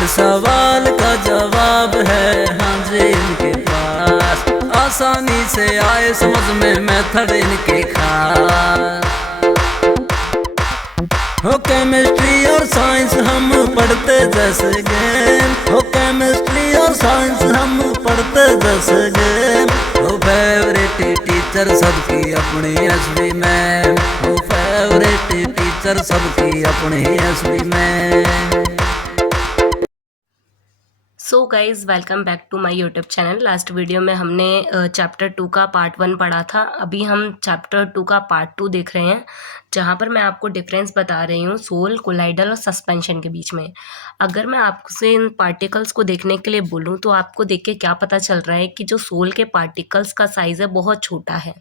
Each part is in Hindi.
हर सवाल का जवाब है हाँ जी इनके पास। आसानी से आए समझ में मेथड इनके खास। हो केमिस्ट्री और साइंस हम पढ़ते जैसे गेम। हो केमिस्ट्री और साइंस हम पढ़ते जैसे गेम। हो फेवरेट टीचर सबकी अपनी एसवी मैम। हो फेवरेट टीचर सबकी अपनी SV ma'am. So guys welcome back to my YouTube channel. Last video में हमने चैप्टर 2 का पार्ट 1 पढ़ा था। अभी हम चैप्टर 2 का पार्ट 2 देख रहे हैं, जहाँ पर मैं आपको डिफरेंस बता रही हूँ सोल, कोलाइडल और सस्पेंशन के बीच में। अगर मैं आपसे इन पार्टिकल्स को देखने के लिए बोलूँ तो आपको देख के क्या पता चल रहा है कि जो सोल के पार्टिकल्स का साइज़ है बहुत छोटा है।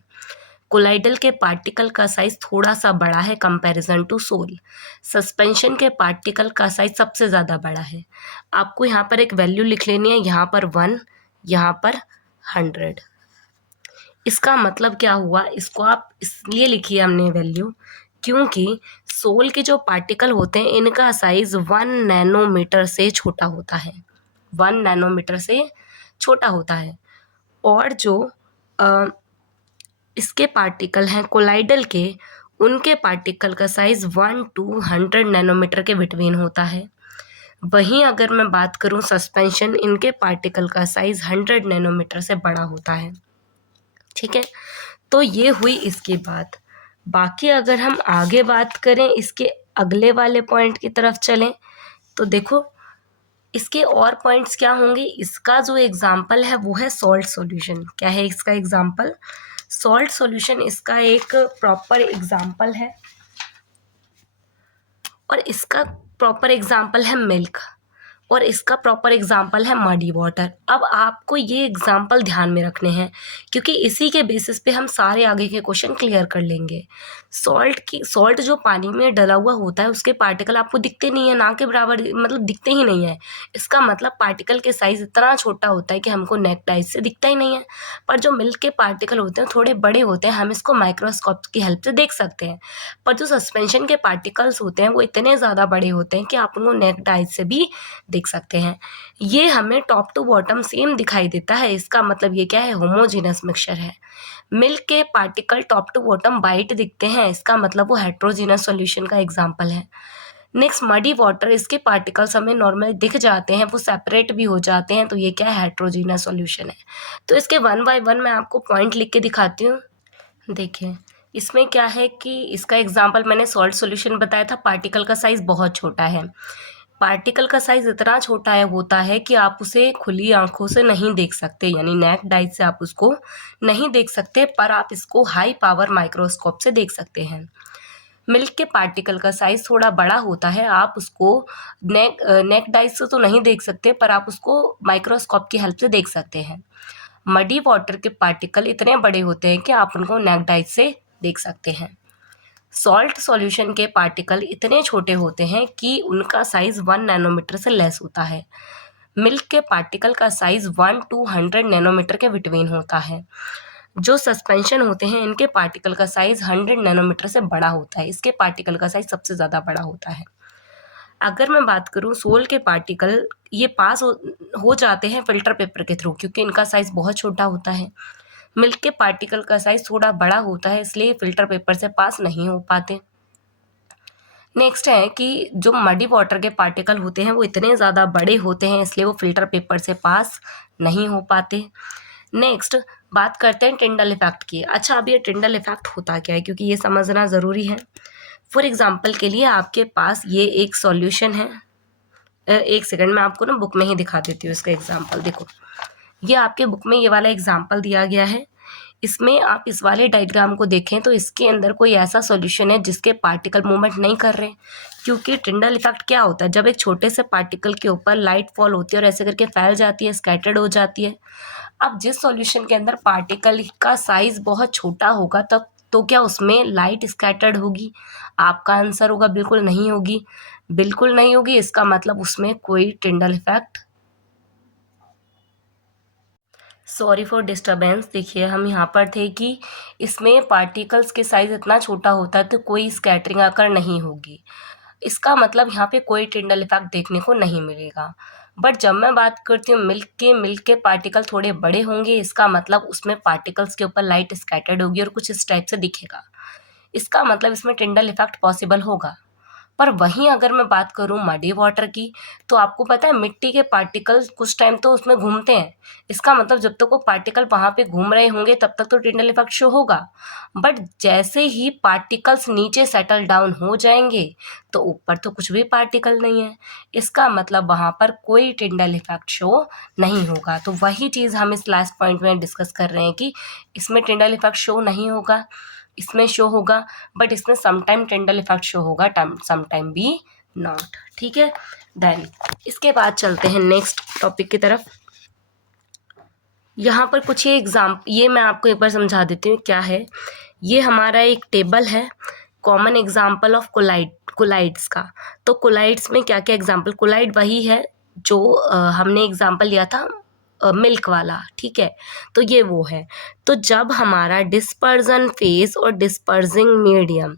कोलाइडल के पार्टिकल का साइज थोड़ा सा बड़ा है कंपैरिजन टू सोल। सस्पेंशन के पार्टिकल का साइज सबसे ज़्यादा बड़ा है। आपको यहाँ पर एक वैल्यू लिख लेनी है, यहाँ पर 1, यहाँ पर 100। इसका मतलब क्या हुआ, इसको आप इसलिए लिखिए हमने वैल्यू क्योंकि सोल के जो पार्टिकल होते हैं इनका साइज 1 नैनोमीटर से छोटा होता है। 1 नैनोमीटर से छोटा होता है। और जो इसके पार्टिकल हैं कोलाइडल के, उनके पार्टिकल का साइज़ 1 to 100 नैनोमीटर के बिटवीन होता है। वहीं अगर मैं बात करूं सस्पेंशन, इनके पार्टिकल का साइज़ 100 नैनोमीटर से बड़ा होता है। ठीक है, तो ये हुई इसकी बात। बाकी अगर हम आगे बात करें, इसके अगले वाले पॉइंट की तरफ चलें तो देखो इसके और पॉइंट्स क्या होंगे। इसका जो एग्जाम्पल है वो है सॉल्ट सॉल्यूशन। क्या है इसका एग्जाम्पल? सॉल्ट सॉल्यूशन इसका एक प्रॉपर एग्जाम्पल है। और इसका प्रॉपर एग्जाम्पल है मिल्क। और इसका प्रॉपर एग्जाम्पल है मडी वाटर। अब आपको ये एग्जाम्पल ध्यान में रखने हैं क्योंकि इसी के बेसिस पे हम सारे आगे के क्वेश्चन क्लियर कर लेंगे। सॉल्ट जो पानी में डला हुआ होता है उसके पार्टिकल आपको दिखते नहीं है, ना के बराबर, मतलब दिखते ही नहीं है। इसका मतलब पार्टिकल के साइज़ इतना छोटा होता है कि हमको नेक्ड आइज से दिखता ही नहीं है। पर जो मिल्क के पार्टिकल होते हैं थोड़े बड़े होते हैं, हम इसको माइक्रोस्कोप की हेल्प से देख सकते हैं। पर जो सस्पेंशन के पार्टिकल्स होते हैं वो इतने ज़्यादा बड़े होते हैं कि आप उनको नेक्ड आइज से भी देख सकते हैं। ये हमें टॉप टू बॉटम सेम दिखाई देता है। इसका मतलब ये क्या है, होमोजेनस मिक्सचर है। मिल्क के particle top to bottom white दिखते हैं, इसका मतलब वो हेट्रोजीनस सॉल्यूशन का एग्जांपल है। नेक्स्ट मडी वाटर, इसके पार्टिकल्स हमें नॉर्मली दिख जाते हैं, वो सेपरेट भी हो जाते हैं, तो ये क्या है, हेट्रोजीनस सॉल्यूशन है। तो इसके 1 बाय 1 मैं आपको पॉइंट लिख के दिखाती हूँ। देखिए इसमें क्या है कि इसका एग्जाम्पल मैंने सॉल्ट सॉल्यूशन बताया था। पार्टिकल का साइज़ बहुत छोटा है। पार्टिकल का साइज़ इतना छोटा है होता है कि आप उसे खुली आंखों से नहीं देख सकते, यानी नेक्ड आइज से आप उसको नहीं देख सकते, पर आप इसको हाई पावर माइक्रोस्कोप से देख सकते हैं। मिल्क के पार्टिकल का साइज़ थोड़ा बड़ा होता है, आप उसको नेक्ड आइज से तो नहीं देख सकते, पर आप उसको माइक्रोस्कोप की हेल्प से देख सकते हैं। मडी वाटर के पार्टिकल इतने बड़े होते हैं कि आप उनको नेक्ड आइज से देख सकते हैं। सॉल्ट सॉल्यूशन के पार्टिकल इतने छोटे होते हैं कि उनका साइज़ 1 नैनोमीटर से लेस होता है। मिल्क के पार्टिकल का साइज़ 1 to 100 नैनोमीटर के बिटवीन होता है। जो सस्पेंशन होते हैं इनके पार्टिकल का साइज़ 100 नैनोमीटर से बड़ा होता है। इसके पार्टिकल का साइज़ सबसे ज़्यादा बड़ा होता है। अगर मैं बात करूँ सोल के पार्टिकल, ये पास हो जाते हैं फ़िल्टर पेपर के थ्रू क्योंकि इनका साइज़ बहुत छोटा होता है। मिल्क के पार्टिकल का साइज़ थोड़ा बड़ा होता है, इसलिए फ़िल्टर पेपर से पास नहीं हो पाते। नेक्स्ट है कि जो मडी वाटर के पार्टिकल होते हैं वो इतने ज़्यादा बड़े होते हैं, इसलिए वो फ़िल्टर पेपर से पास नहीं हो पाते। नेक्स्ट बात करते हैं टिंडल इफ़ेक्ट की। अच्छा, अब ये टिंडल इफ़ेक्ट होता क्या है, क्योंकि ये समझना ज़रूरी है। फॉर एग्ज़ाम्पल के लिए आपके पास ये एक सॉल्यूशन है। एक सेकंड, मैं आपको ना बुक में ही दिखा देती हूँ इसका एग्ज़ाम्पल। देखो ये आपके बुक में ये वाला एग्ज़ाम्पल दिया गया है। इसमें आप इस वाले डायग्राम को देखें तो इसके अंदर कोई ऐसा सॉल्यूशन है जिसके पार्टिकल मूवमेंट नहीं कर रहे, क्योंकि टिंडल इफेक्ट क्या होता है, जब एक छोटे से पार्टिकल के ऊपर लाइट फॉल होती है और ऐसे करके फैल जाती है, स्कैटर्ड हो जाती है। अब जिस सॉल्यूशन के अंदर पार्टिकल का साइज बहुत छोटा होगा तब तो क्या उसमें लाइट स्कैटर्ड होगी? आपका आंसर होगा बिल्कुल नहीं होगी। बिल्कुल नहीं होगी, इसका मतलब उसमें कोई Tyndall effect. Sorry for disturbance. देखिए हम यहाँ पर थे कि इसमें पार्टिकल्स के साइज़ इतना छोटा होता है तो कोई स्कैटरिंग आकर नहीं होगी। इसका मतलब यहाँ पे कोई टिंडल इफेक्ट देखने को नहीं मिलेगा। बट जब मैं बात करती हूँ मिल्क के पार्टिकल थोड़े बड़े होंगे, इसका मतलब उसमें पार्टिकल्स के ऊपर लाइट स्कैटर्ड होगी और कुछ इस टाइप से दिखेगा। इसका मतलब इसमें टिंडल इफेक्ट पॉसिबल होगा। पर वहीं अगर मैं बात करूँ मडी वाटर की, तो आपको पता है मिट्टी के पार्टिकल्स कुछ टाइम तो उसमें घूमते हैं। इसका मतलब जब तक वो पार्टिकल वहाँ पे घूम रहे होंगे तब तक तो टिंडल इफेक्ट शो होगा। बट जैसे ही पार्टिकल्स नीचे सेटल डाउन हो जाएंगे तो ऊपर तो कुछ भी पार्टिकल नहीं है। इसका मतलब वहाँ पर कोई टिंडल इफेक्ट शो नहीं होगा। तो वही चीज़ हम इस लास्ट पॉइंट में डिस्कस कर रहे हैं कि इसमें टिंडल इफेक्ट शो नहीं होगा, इसमें शो होगा, बट इसमें समटाइम टिंडल इफेक्ट शो होगा, समटाइम भी नॉट। ठीक है, देन इसके बाद चलते हैं नेक्स्ट टॉपिक की तरफ। यहाँ पर कुछ ये मैं आपको एक बार समझा देती हूँ क्या है। ये हमारा एक टेबल है, कॉमन एग्जाम्पल ऑफ कोलाइड्स का। तो कोलाइड्स में क्या क्या एग्जाम्पल, कोलाइड वही है जो हमने एग्जाम्पल लिया था मिल्क वाला, ठीक है। तो ये वो है। तो जब हमारा डिस्पर्जन फेज और डिस्पर्जिंग मीडियम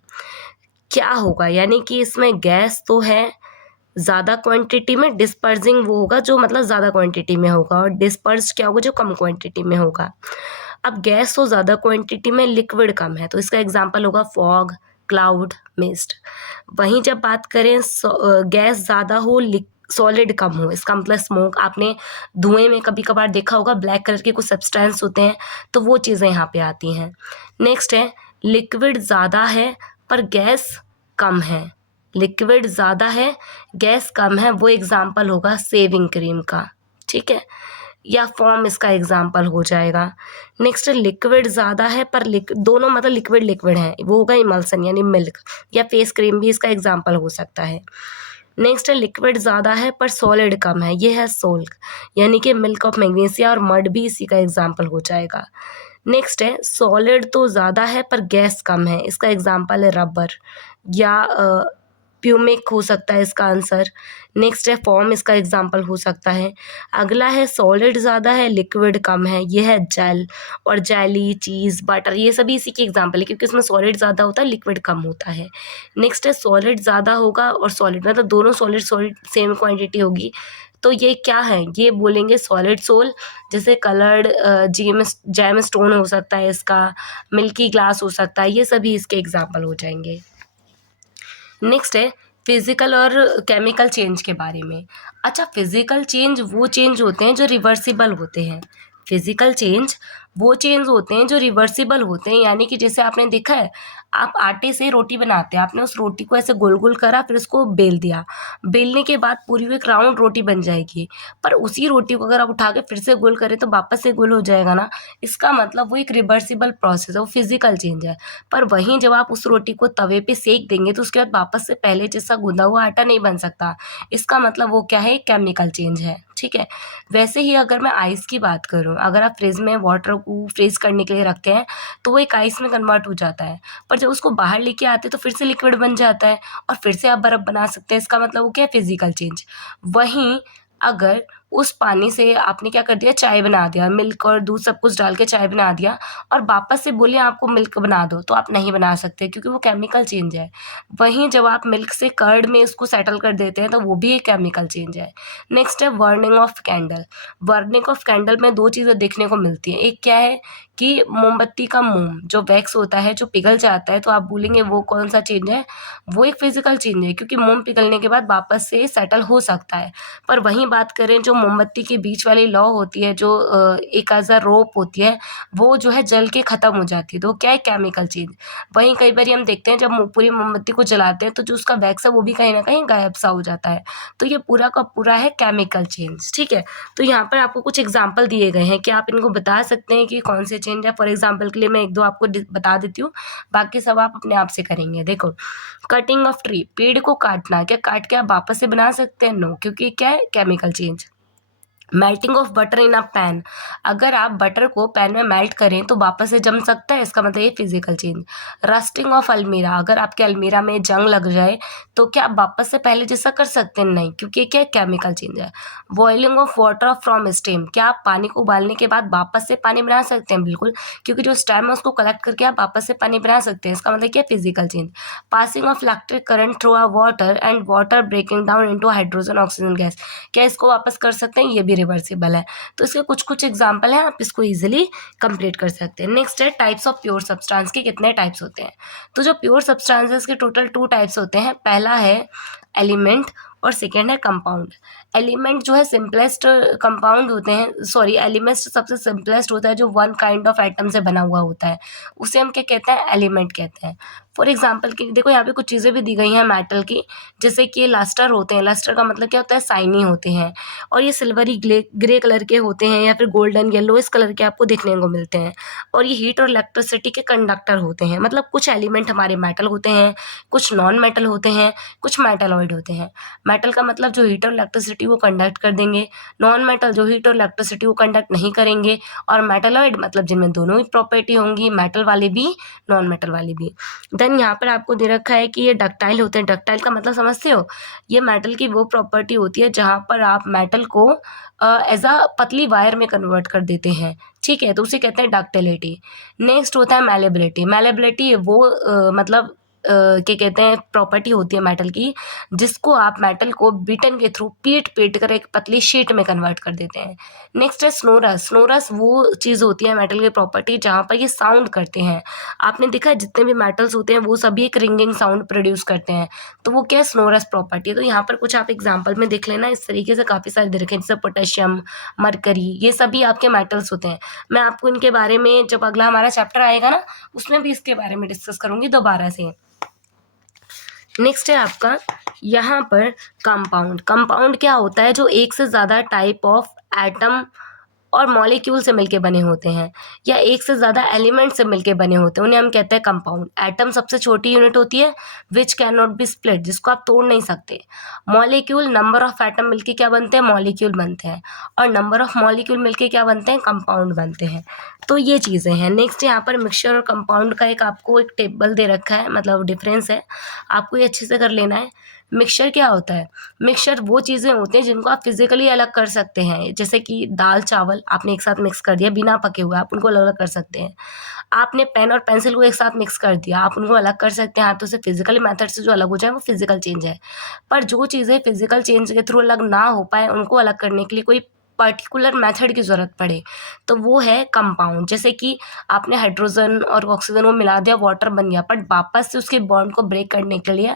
क्या होगा, यानी कि इसमें गैस तो है ज़्यादा क्वांटिटी में, डिस्पर्जिंग वो होगा जो मतलब ज़्यादा क्वांटिटी में होगा, और डिस्पर्स क्या होगा जो कम क्वांटिटी में होगा। अब गैस तो ज़्यादा क्वांटिटी में, लिक्विड कम है, तो इसका एग्जांपल होगा फॉग, क्लाउड, मिस्ट। वहीं जब बात करें गैस ज़्यादा हो, सॉलिड कम हो, इसका मतलब स्मोक। आपने धुएं में कभी कभार देखा होगा ब्लैक कलर के कुछ सब्सटेंस होते हैं, तो वो चीज़ें यहाँ पे आती हैं। नेक्स्ट है लिक्विड ज़्यादा है पर गैस कम है, लिक्विड ज़्यादा है गैस कम है, वो एग्जाम्पल होगा सेविंग क्रीम का, ठीक है, या फॉर्म इसका एग्जाम्पल हो जाएगा। नेक्स्ट लिक्विड ज़्यादा है पर दोनों मतलब लिक्विड है, वो होगा इमल्सन यानी मिल्क, या फेस क्रीम भी इसका एग्जाम्पल हो सकता है। नेक्स्ट है लिक्विड ज़्यादा है पर सॉलिड कम है, ये है सोल्क यानी कि मिल्क ऑफ मैग्नीसिया, और मड भी इसी का एग्जाम्पल हो जाएगा। नेक्स्ट है सॉलिड तो ज़्यादा है पर गैस कम है, इसका एग्जाम्पल है रबर या प्यूमिक हो सकता है इसका आंसर। नेक्स्ट है फॉर्म, इसका एग्जाम्पल हो सकता है। अगला है सॉलिड ज़्यादा है लिक्विड कम है, ये है जेल, और जेली, चीज़, बटर, ये सभी इसी की एग्जाम्पल है क्योंकि इसमें सॉलिड ज़्यादा होता है लिक्विड कम होता है। नेक्स्ट है सॉलिड ज़्यादा होगा और सॉलिड मतलब दोनों सॉलिड सेम क्वांटिटी होगी, तो ये क्या है, ये बोलेंगे सॉलिड सोल। जैसे कलर्ड जैम स्टोन हो सकता है इसका, मिल्की ग्लास हो सकता है, ये सभी इसके एग्जाम्पल हो जाएंगे। नेक्स्ट है फिजिकल और केमिकल चेंज के बारे में। अच्छा, फिजिकल चेंज वो चेंज होते हैं जो रिवर्सिबल होते हैं, फिजिकल चेंज वो चेंज होते हैं जो रिवर्सिबल होते हैं, यानी कि जैसे आपने देखा है आप आटे से रोटी बनाते हैं, आपने उस रोटी को ऐसे गोल गोल करा, फिर उसको बेल दिया, बेलने के बाद पूरी एक राउंड रोटी बन जाएगी, पर उसी रोटी को अगर आप उठा के फिर से गोल करें तो वापस से गोल हो जाएगा ना। इसका मतलब वो एक रिवर्सिबल प्रोसेस है, वो फिजिकल चेंज है। पर वहीं जब आप उस रोटी को तवे पे सेक देंगे तो उसके बाद वापस से पहले जैसा गूंदा हुआ आटा नहीं बन सकता, इसका मतलब वो क्या है, केमिकल चेंज है, ठीक है। वैसे ही अगर मैं आइस की बात करूँ, अगर आप फ्रिज में वाटर को फ्रीज करने के लिए रखते हैं तो वो एक आइस में कन्वर्ट हो जाता है, पर जब उसको बाहर लेके आते हैं तो फिर से लिक्विड बन जाता है और फिर से आप बर्फ़ बना सकते हैं, इसका मतलब वो क्या है, फिजिकल चेंज। वहीं अगर उस पानी से आपने क्या कर दिया, चाय बना दिया, मिल्क और दूध सब कुछ डाल के चाय बना दिया, और वापस से बोलिए आपको मिल्क बना दो, तो आप नहीं बना सकते क्योंकि वो केमिकल चेंज है। वहीं जब आप मिल्क से कर्ड में इसको सेटल कर देते हैं तो वो भी एक केमिकल चेंज है। नेक्स्ट है burning of candle. Burning of candle में दो चीज़ें देखने को मिलती हैं, एक क्या है कि मोमबत्ती का मोम जो वैक्स होता है जो पिघल जाता है, तो आप बोलेंगे वो कौन सा चेंज है, वो एक फिजिकल चेंज है क्योंकि मोम पिघलने के बाद वापस से सेटल हो सकता है। पर वहीं बात करें जो मोमबत्ती के बीच वाली लौ होती है, जो एक एज अ रोप होती है, वो जो है जल के ख़त्म हो जाती है, तो क्या है, केमिकल चेंज। वहीं कई बार हम देखते हैं जब पूरी मोमबत्ती को जलाते हैं तो जो उसका वैक्स है वो भी कहीं ना कहीं गायब सा हो जाता है, तो ये पूरा का पूरा है केमिकल चेंज, ठीक है। तो यहाँ पर आपको कुछ एग्जाम्पल दिए गए हैं कि आप इनको बता सकते हैं कि कौन से चेंज है। फॉर एग्जाम्पल के लिए मैं एक दो आपको बता देती हूँ, बाकी सब आप अपने आप से करेंगे। देखो, कटिंग ऑफ ट्री, पेड़ को काटना, क्या काट के आप वापस से बना सकते हैं, नो, क्योंकि क्या है, chemical change. Melting of butter in a pan, अगर आप बटर को पैन में मेल्ट करें तो वापस से जम सकता है, इसका मतलब ये फिजिकल चेंज। रस्टिंग ऑफ अलमीरा, अगर आपके अलमीरा में जंग लग जाए तो क्या आप वापस से पहले जैसा कर सकते हैं? नहीं, क्योंकि ये क्या केमिकल चेंज है। Boiling of water from steam, क्या आप पानी को उबालने के बाद वापस से पानी बना सकते हैं? बिल्कुल, क्योंकि जो स्टेम है उसको कलेक्ट करके आप वापस से पानी बना सकते हैं, इसका मतलब क्या? Physical change. Passing of electric current through a water and water breaking down into hydrogen oxygen gas, क्या इसको वापस कर सकते हैं? ये भी रिवर्सिबल है। तो इसके कुछ कुछ एग्जाम्पल हैं, आप इसको ईजिली कंप्लीट कर सकते हैं। नेक्स्ट है टाइप्स ऑफ प्योर सब्सटेंस के कितने टाइप्स होते हैं। तो जो प्योर सब्सटेंसेस के टोटल 2 टाइप्स होते हैं, पहला है एलिमेंट और सेकेंड है कंपाउंड। एलिमेंट जो है सिंपलेस्ट कंपाउंड होते हैं, सॉरी एलिमेंट सबसे सिंपलेस्ट होता है, जो वन काइंड ऑफ आइटम से बना हुआ होता है, उसे हम क्या कहते हैं? एलिमेंट कहते हैं। फॉर एग्जाम्पल कि देखो यहाँ पे कुछ चीज़ें भी दी गई हैं मेटल की, जैसे कि ये लस्टर होते हैं, लस्टर का मतलब क्या होता है? शाइनी होते हैं, और ये सिल्वरी ग्रे कलर के होते हैं या फिर गोल्डन येलोइश कलर के आपको देखने को मिलते हैं, और ये हीट और इलेक्ट्रिसिटी के कंडक्टर होते हैं। मतलब कुछ एलिमेंट हमारे मेटल होते हैं, कुछ नॉन मेटल होते हैं, कुछ मेटलॉइड होते हैं। मेटल का मतलब जो हीट और इलेक्ट्रिसिटी वो कंडक्ट कर देंगे, नॉन मेटल जो हीट और इलेक्ट्रिसिटी वो कंडक्ट नहीं करेंगे, और मेटलॉइड मतलब जिनमें दोनों ही प्रॉपर्टी होंगी, मेटल वाले भी नॉन मेटल वाले भी। देन यहाँ पर आपको दे रखा है कि ये डक्टाइल होते हैं। डक्टाइल का मतलब समझते हो? ये मेटल की वो प्रॉपर्टी होती है जहाँ पर आप मेटल को एज अ पतली वायर में कन्वर्ट कर देते हैं, ठीक है, तो उसे कहते हैं डक्टिलिटी। नेक्स्ट होता है मैलेबिलिटी। मैलेबिलिटी वो मतलब क्या कहते हैं? प्रॉपर्टी होती है मेटल की, जिसको आप मेटल को बीटन के थ्रू पीट कर एक पतली शीट में कन्वर्ट कर देते हैं। नेक्स्ट है स्नोरस। स्नोरस वो चीज़ होती है मेटल की प्रॉपर्टी जहाँ पर ये साउंड करते हैं। आपने देखा है जितने भी मेटल्स होते हैं वो सभी एक रिंगिंग साउंड प्रोड्यूस करते हैं, तो वो क्या है? स्नोरस प्रॉपर्टी है। तो यहाँ पर कुछ आप एग्जाम्पल में देख लेना, इस तरीके से काफ़ी सारे दे रखे हैं, जैसे पोटेशियम, मरकरी, ये सभी आपके मेटल्स होते हैं। मैं आपको इनके बारे में जब अगला हमारा चैप्टर आएगा ना, उसमें भी इसके बारे में डिस्कस करूँगी दोबारा से। नेक्स्ट है आपका यहाँ पर कंपाउंड। कंपाउंड क्या होता है? जो एक से ज़्यादा टाइप ऑफ एटम और मॉलिक्यूल से मिलके बने होते हैं, या एक से ज़्यादा एलिमेंट से मिलके बने होते हैं, उन्हें हम कहते हैं कंपाउंड। एटम सबसे छोटी यूनिट होती है which can not be split, जिसको आप तोड़ नहीं सकते। मॉलिक्यूल, नंबर ऑफ एटम मिलके क्या बनते हैं? मॉलिक्यूल बनते हैं, और नंबर ऑफ मॉलिक्यूल मिलके क्या बनते हैं? कंपाउंड बनते हैं। तो ये चीज़ें हैं। नेक्स्ट यहाँ पर मिक्सचर और कंपाउंड का एक आपको एक टेबल दे रखा है, मतलब डिफरेंस है, आपको ये अच्छे से कर लेना है। मिक्सचर क्या होता है? मिक्सचर वो चीज़ें होते हैं जिनको आप फिजिकली अलग कर सकते हैं, जैसे कि दाल चावल आपने एक साथ मिक्स कर दिया बिना पके हुए, आप उनको अलग अलग कर सकते हैं। आपने पेन और पेंसिल को एक साथ मिक्स कर दिया, आप उनको अलग कर सकते हैं हाथों से। फिजिकल मेथड से जो अलग हो जाए वो फिजिकल चेंज है। पर जो चीज़ें फिजिकल चेंज के थ्रू अलग ना हो पाए, उनको अलग करने के लिए कोई पर्टिकुलर मेथड की ज़रूरत पड़े, तो वो है कंपाउंड। जैसे कि आपने हाइड्रोजन और ऑक्सीजन को मिला दिया, वाटर बन गया, बट वापस से उसके बॉन्ड को ब्रेक करने के लिए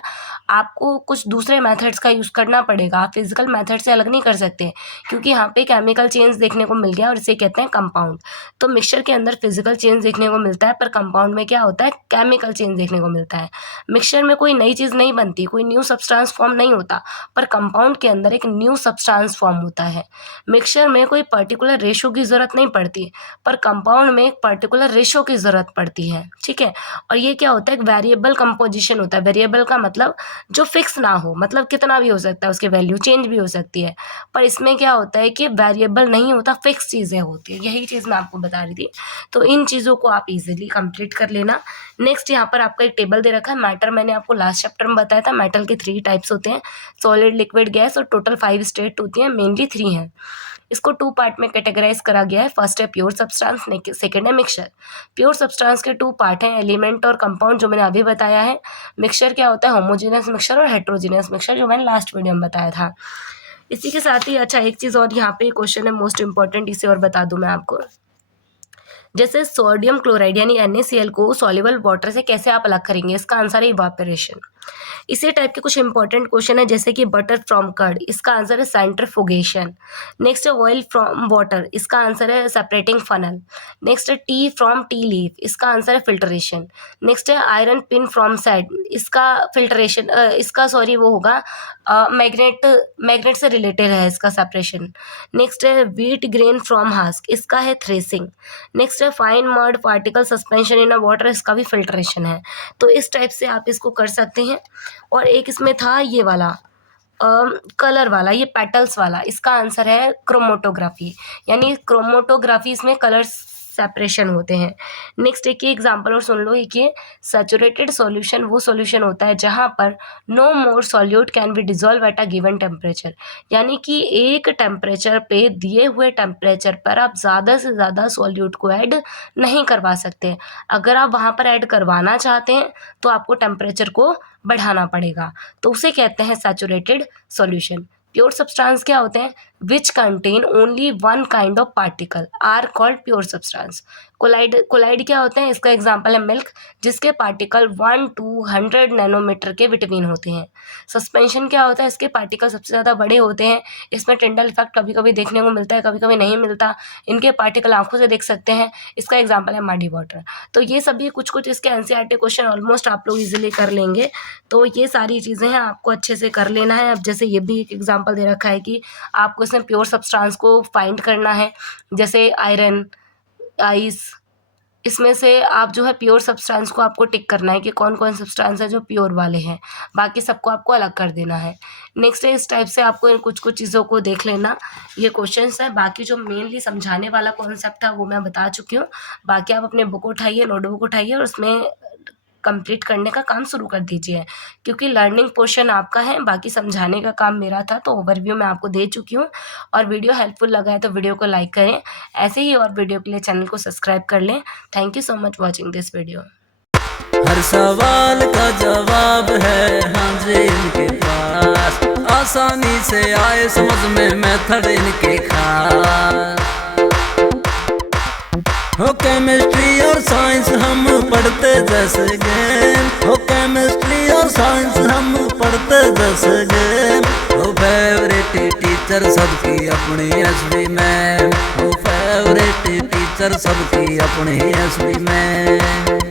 आपको कुछ दूसरे मेथड्स का यूज़ करना पड़ेगा। आप फिजिकल मेथड से अलग नहीं कर सकते, क्योंकि यहाँ पे केमिकल चेंज देखने को मिल गया, और इसे कहते हैं कंपाउंड। तो मिक्सचर के अंदर फिजिकल चेंज देखने को मिलता है, पर कंपाउंड में क्या होता है? केमिकल चेंज देखने को मिलता है। मिक्सचर में कोई नई चीज़ नहीं बनती, कोई न्यू सब्सटेंस फॉर्म नहीं होता, पर कंपाउंड के अंदर एक न्यू सब्सटेंस फॉर्म होता है। मिक्सचर में कोई पर्टिकुलर रेशो की ज़रूरत नहीं पड़ती, पर कंपाउंड में एक पर्टिकुलर रेशो की ज़रूरत पड़ती है, ठीक है। और ये क्या होता है? एक वेरिएबल कंपोजिशन होता है। वेरिएबल का मतलब जो फिक्स ना हो, मतलब कितना भी हो सकता है, उसकी वैल्यू चेंज भी हो सकती है, पर इसमें क्या होता है कि वेरिएबल नहीं होता, फिक्स चीज़ें होती है। यही चीज़ मैं आपको बता रही थी। तो इन चीज़ों को आप इजीली कंप्लीट कर लेना। नेक्स्ट यहाँ पर आपका एक टेबल दे रखा है। मैटर मैंने आपको लास्ट चैप्टर में बताया था, मेटल के 3 टाइप्स होते हैं, सॉलिड, लिक्विड, गैस, और टोटल 5 स्टेट होती हैं, मेनली 3 हैं। इसको 2 पार्ट में कैटेगराइज करा गया है। फर्स्ट है प्योर सब्सटेंस, सेकेंड है मिक्सचर। प्योर सब्सटेंस के 2 पार्ट हैं, एलिमेंट और कंपाउंड, जो मैंने अभी बताया है। मिक्सचर क्या होता है? होमोजेनियस मिक्सचर और हेट्रोजेनियस मिक्सचर, जो मैंने लास्ट वीडियो में बताया था। इसी के साथ ही अच्छा एक चीज़ और यहाँ पे क्वेश्चन है मोस्ट इंपॉर्टेंट, इसे और बता दूं मैं आपको। जैसे सोडियम क्लोराइड यानी NaCl को सॉल्युबल वाटर से कैसे आप अलग करेंगे? इसका आंसर है इवापोरेशन। इसी टाइप के कुछ इंपॉर्टेंट क्वेश्चन है, जैसे कि बटर फ्रॉम कर्ड, इसका आंसर है सेंट्रीफ्यूगेशन। नेक्स्ट है ऑयल फ्रॉम वाटर, इसका आंसर है सेपरेटिंग फनल। नेक्स्ट है टी फ्रॉम टी लीफ, इसका आंसर है फिल्ट्रेशन। नेक्स्ट है आयरन पिन फ्रॉम सैड, इसका फिल्ट्रेशन, इसका सॉरी वो होगा मैग्नेट से रिलेटेड है इसका सेपरेशन। नेक्स्ट है व्हीट ग्रेन फ्रॉम हस्क, इसका है थ्रेसिंग। नेक्स्ट है फाइन मड पार्टिकल सस्पेंशन इन अ वाटर, इसका भी फिल्ट्रेशन है। तो इस टाइप से आप इसको कर सकते हैं। और एक इसमें था ये वाला कलर वाला, ये पेटल्स वाला, इसका आंसर है क्रोमोटोग्राफी, यानी क्रोमोटोग्राफी इसमें कलर्स सेपरेशन होते हैं। नेक्स्ट एक एग्जांपल और सुन लो, एक ये सैचुरेटेड सॉल्यूशन वो सॉल्यूशन होता है जहाँ पर no more solute can be dissolve at a given temperature, यानी कि एक टेम्परेचर पे, दिए हुए टेम्परेचर पर आप ज़्यादा से ज़्यादा सॉल्यूट को ऐड नहीं करवा सकते। अगर आप वहाँ पर ऐड करवाना चाहते हैं तो आपको टेम्परेचर को बढ़ाना पड़ेगा, तो उसे कहते हैं सैचुरेटेड सॉल्यूशन। प्योर सब्सटेंस क्या होते हैं? Which contain only one kind of particle are called pure substance. Colloid क्या होते हैं? इसका एग्जांपल है मिल्क, जिसके पार्टिकल 1 to 100 नैनोमीटर के बिटवीन होते हैं। सस्पेंशन क्या होता है? इसके पार्टिकल सबसे ज़्यादा बड़े होते हैं। इसमें टिंडल इफेक्ट कभी कभी देखने को मिलता है, कभी कभी नहीं मिलता। इनके पार्टिकल आंखों से देख सकते हैं। इसका एग्जाम्पल है मडी वाटर। तो ये सभी कुछ इसके एनसीईआरटी क्वेश्चन ऑलमोस्ट आप लोग इजीली कर लेंगे। तो ये सारी चीज़ें हैं, आपको अच्छे से कर लेना है। अब जैसे ये भी एक एग्जांपल दे रखा है कि आपको इसमें प्योर सब्सटेंस को फाइंड करना है, जैसे आयरन, आइस, इसमें से आप जो है प्योर सब्सटेंस को आपको टिक करना है कि कौन कौन सब्सटेंस है जो प्योर वाले हैं, बाकी सबको आपको अलग कर देना है। नेक्स्ट है इस टाइप से आपको इन कुछ चीज़ों को देख लेना। ये क्वेश्चंस है, बाकी जो मेनली समझाने वाला कॉन्सेप्ट था वो मैं बता चुकी हूँ। बाकी आप अपने बुक उठाइए, नोटबुक उठाइए और उसमें कंप्लीट करने का काम शुरू कर दीजिए, क्योंकि लर्निंग पोर्शन आपका है, बाकी समझाने का काम मेरा था। तो ओवरव्यू मैं आपको दे चुकी हूँ, और वीडियो हेल्पफुल लगा है तो वीडियो को लाइक करें। ऐसे ही और वीडियो के लिए चैनल को सब्सक्राइब कर लें। Thank you so much watching this video. हर सवाल का जवाब है हाँ जी इनके पास, आसानी से आए समझ में मेथड इनके खास। हो केमिस्ट्री और साइंस हम पढ़ते जैसे गेम, हो केमिस्ट्री और साइंस हम पढ़ते जैसे गेम। हो फेवरेट टीचर सबकी अपनी एसवी मैम, हो फेवरेट टीचर सबकी अपनी एसवी मैम।